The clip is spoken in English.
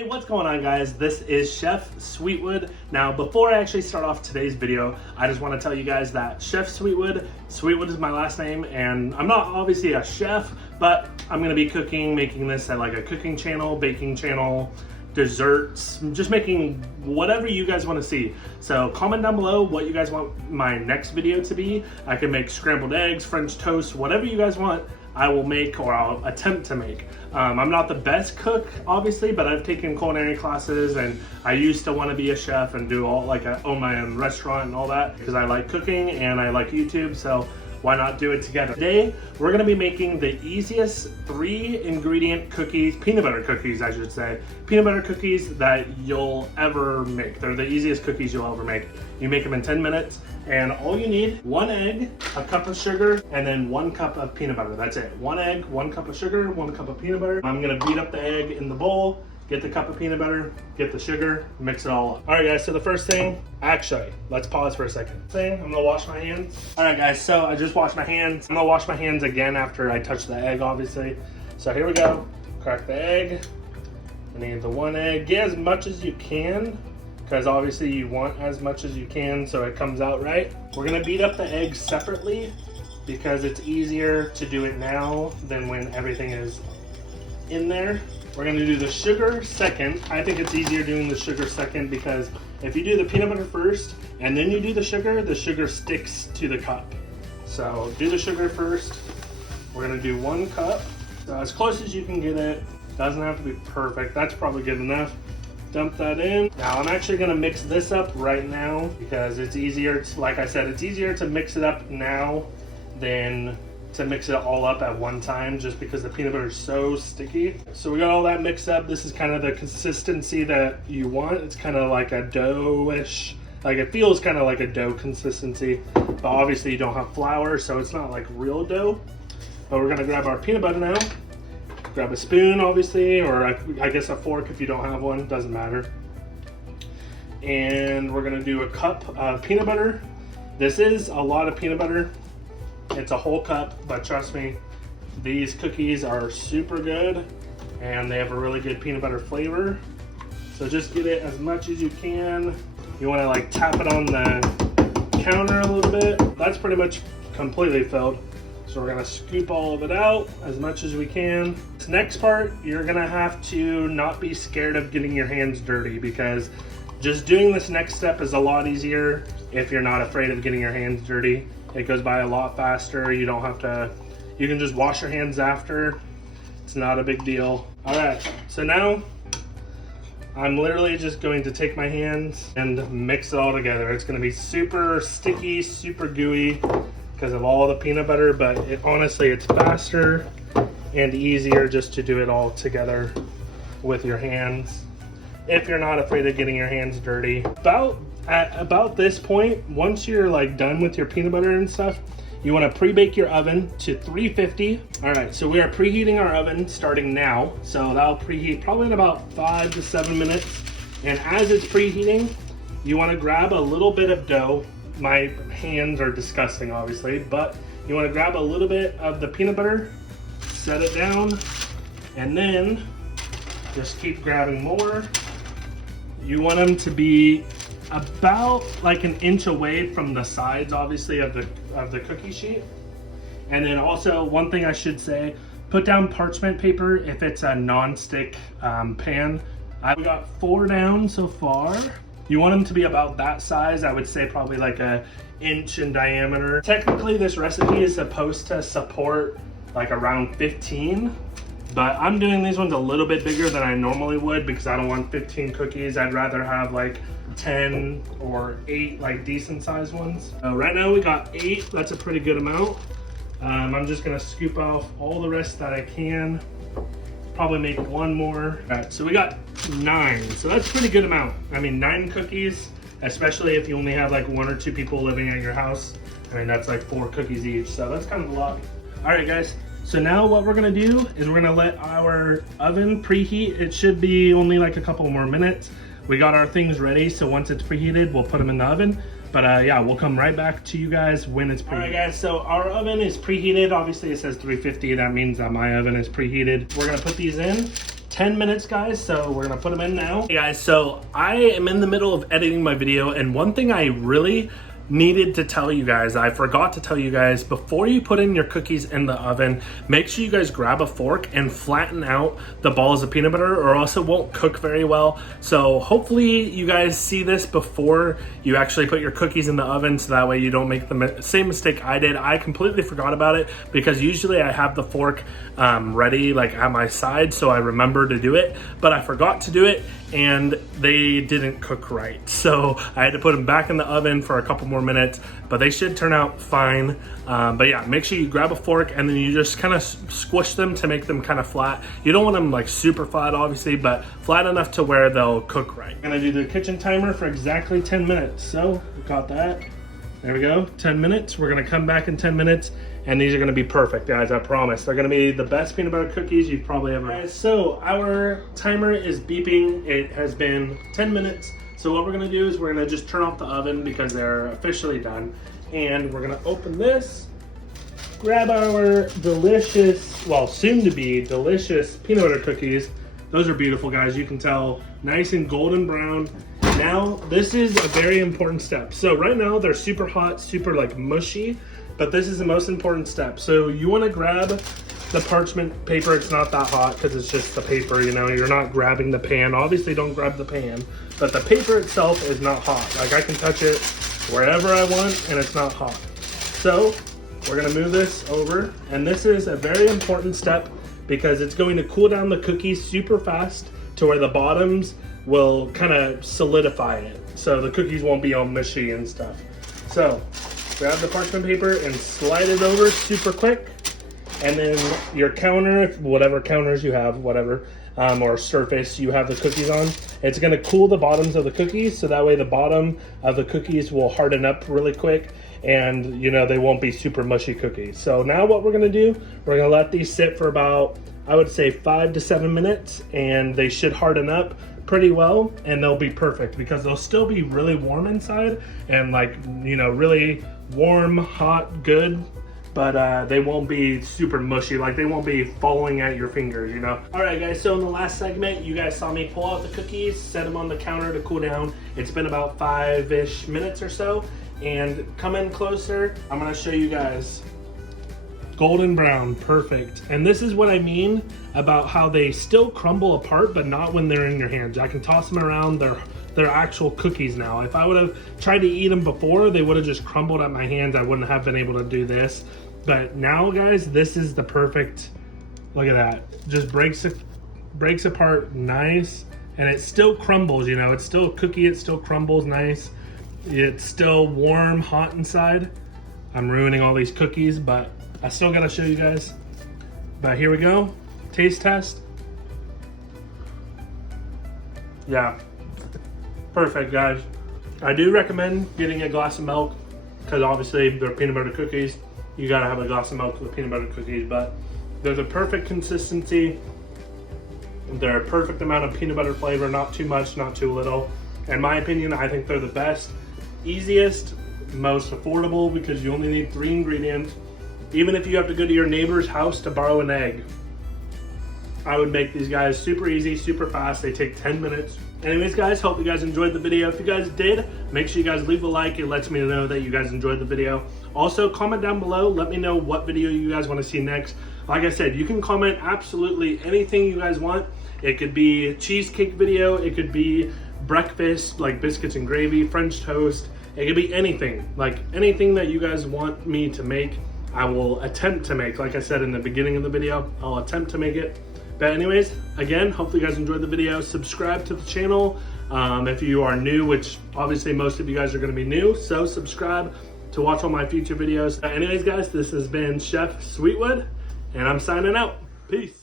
Hey, what's going on, guys? This is Chef Sweetwood. Now, before I actually start off today's video, I just want to tell you guys that Chef Sweetwood is my last name, and I'm not obviously a chef, but I'm going to be cooking, making this at like a cooking channel, baking channel, desserts, just making whatever you guys want to see. So comment down below what you guys want my next video to be. I can make scrambled eggs, French toast, whatever you guys want, I will make, or I'll attempt to make. I'm not the best cook, obviously, but I've taken culinary classes, and I used to want to be a chef and do all, like, own my own restaurant and all that, because I like cooking and I like YouTube, so why not do it together? Today, we're going to be making the easiest 3-ingredient cookies, peanut butter cookies, I should say. Peanut butter cookies that you'll ever make. They're the easiest cookies you'll ever make. You make them in 10 minutes, and all you need, 1 egg, a cup of sugar, and then 1 cup of peanut butter. That's it. 1 egg, 1 cup of sugar, 1 cup of peanut butter. I'm going to beat up the egg in the bowl, get the cup of peanut butter, get the sugar, mix it all up. All right, guys, so the first thing, actually, let's pause for a second. I'm gonna wash my hands. All right, guys, so I just washed my hands. I'm gonna wash my hands again after I touch the egg, obviously. So here we go. Crack the egg. I need the 1 egg. Get as much as you can, because obviously you want as much as you can so it comes out right. We're gonna beat up the eggs separately because it's easier to do it now than when everything is in there. We're gonna do the sugar second. I think it's easier doing the sugar second because if you do the peanut butter first and then you do the sugar sticks to the cup. So do the sugar first. We're gonna do 1 cup. So as close as you can get it. Doesn't have to be perfect. That's probably good enough. Dump that in. Now I'm actually gonna mix this up right now because it's easier, like I said, it's easier to mix it up now than to mix it all up at one time, just because the peanut butter is so sticky. So we got all that mixed up. This is kind of the consistency that you want. It's kind of like a dough-ish, like it feels kind of like a dough consistency, but obviously you don't have flour, so it's not like real dough. But we're gonna grab our peanut butter now. Grab a spoon, obviously, or I guess a fork if you don't have one, doesn't matter. And we're gonna do a cup of peanut butter. This is a lot of peanut butter. It's a whole cup, but trust me, these cookies are super good and they have a really good peanut butter flavor. So just get it as much as you can. You want to like tap it on the counter a little bit. That's pretty much completely filled. So we're gonna scoop all of it out as much as we can. This next part, you're gonna have to not be scared of getting your hands dirty, because just doing this next step is a lot easier if you're not afraid of getting your hands dirty. It goes by a lot faster. You don't have to, you can just wash your hands after. It's not a big deal. All right, so now I'm literally just going to take my hands and mix it all together. It's gonna be super sticky, super gooey because of all the peanut butter, but honestly, it's faster and easier just to do it all together with your hands if you're not afraid of getting your hands dirty. At about this point, once you're like done with your peanut butter and stuff, you want to pre-bake your oven to 350. All right, so we are preheating our oven starting now. So that'll preheat probably in about 5 to 7 minutes. And as it's preheating, you want to grab a little bit of dough. My hands are disgusting, obviously, but you want to grab a little bit of the peanut butter, set it down, and then just keep grabbing more. You want them to be about like an inch away from the sides, obviously, of the cookie sheet. And then also, one thing I should say, put down parchment paper if it's a non-stick pan. I've got 4 down so far. You want them to be about that size. I would say probably like an inch in diameter. Technically, this recipe is supposed to support like around 15, but I'm doing these ones a little bit bigger than I normally would because I don't want 15 cookies. I'd rather have like 10 or 8 like decent sized ones. Right now we got 8. That's a pretty good amount. I'm just gonna scoop off all the rest that I can. Probably make 1 more. All right, so we got 9. So that's a pretty good amount. I mean, 9 cookies, especially if you only have like 1 or 2 people living at your house. I mean, that's like 4 cookies each. So that's kind of a lot. All right, guys. So now what we're gonna do is we're gonna let our oven preheat. It should be only like a couple more minutes. We got our things ready, so once it's preheated, we'll put them in the oven. But yeah, we'll come right back to you guys when it's preheated. All right, guys, so our oven is preheated. Obviously, it says 350. That means that my oven is preheated. We're gonna put these in. 10 minutes, guys, so we're gonna put them in now. Hey guys, so I am in the middle of editing my video, and one thing I really needed to tell you guys, I forgot to tell you guys, before you put in your cookies in the oven, make sure you guys grab a fork and flatten out the balls of peanut butter, or else it won't cook very well. So hopefully you guys see this before you actually put your cookies in the oven, so that way you don't make the same mistake I did. I completely forgot about it, because usually I have the fork ready like at my side, so I remember to do it, but I forgot to do it, and they didn't cook right. So I had to put them back in the oven for a couple more minutes, but they should turn out fine. But yeah, make sure you grab a fork and then you just kind of squish them to make them kind of flat. You don't want them like super flat, obviously, but flat enough to where they'll cook right. I'm gonna do the kitchen timer for exactly 10 minutes. So we got that. There we go, 10 minutes. We're gonna come back in 10 minutes, and these are gonna be perfect, guys, I promise. They're gonna be the best peanut butter cookies you've probably ever had. So our timer is beeping. It has been 10 minutes. So what we're gonna do is we're gonna just turn off the oven because they're officially done. And we're gonna open this, grab our delicious, well, soon to be delicious peanut butter cookies. Those are beautiful, guys. You can tell, nice and golden brown. Now, this is a very important step. So right now they're super hot, super like mushy, but this is the most important step. So you wanna grab the parchment paper. It's not that hot because it's just the paper, you know, you're not grabbing the pan. Obviously don't grab the pan, but the paper itself is not hot. Like I can touch it wherever I want and it's not hot. So we're gonna move this over, and this is a very important step because it's going to cool down the cookies super fast to where the bottoms will kind of solidify it, so the cookies won't be all mushy and stuff. So grab the parchment paper and slide it over super quick, and then your counter, whatever counters you have, whatever, or surface you have the cookies on, it's going to cool the bottoms of the cookies, so that way the bottom of the cookies will harden up really quick, and you know, they won't be super mushy cookies. So now what we're going to do, we're going to let these sit for about, I would say 5 to 7 minutes, and they should harden up pretty well, and they'll be perfect because they'll still be really warm inside and like, you know, really warm, hot, good, but they won't be super mushy. Like they won't be falling at your fingers, you know. All right, guys, so in the last segment, you guys saw me pull out the cookies, set them on the counter to cool down. It's been about 5-ish minutes or so, and come in closer. I'm gonna show you guys. Golden brown, perfect. And this is what I mean about how they still crumble apart, but not when they're in your hands. I can toss them around. They're actual cookies now. If I would have tried to eat them before, they would have just crumbled at my hands. I wouldn't have been able to do this. But now, guys, this is the perfect, look at that. Just breaks apart nice, and it still crumbles, you know. It's still a cookie, it still crumbles nice. It's still warm, hot inside. I'm ruining all these cookies, but I still gotta show you guys. But here we go, taste test. Yeah, perfect, guys. I do recommend getting a glass of milk because obviously they're peanut butter cookies. You gotta have a glass of milk with peanut butter cookies, but they're the perfect consistency. They're a perfect amount of peanut butter flavor, not too much, not too little. In my opinion, I think they're the best, easiest, most affordable because you only need 3 ingredients. Even if you have to go to your neighbor's house to borrow an egg, I would make these guys super easy, super fast. They take 10 minutes. Anyways, guys, hope you guys enjoyed the video. If you guys did, make sure you guys leave a like. It lets me know that you guys enjoyed the video. Also, comment down below. Let me know what video you guys want to see next. Like I said, you can comment absolutely anything you guys want. It could be a cheesecake video. It could be breakfast, like biscuits and gravy, French toast. It could be anything. Like anything that you guys want me to make, I will attempt to make. Like I said in the beginning of the video, I'll attempt to make it. But anyways, again, hopefully you guys enjoyed the video. Subscribe to the channel if you are new, which obviously most of you guys are gonna be new, so subscribe to watch all my future videos. Anyways, guys, this has been Chef Sweetwood, and I'm signing out. Peace.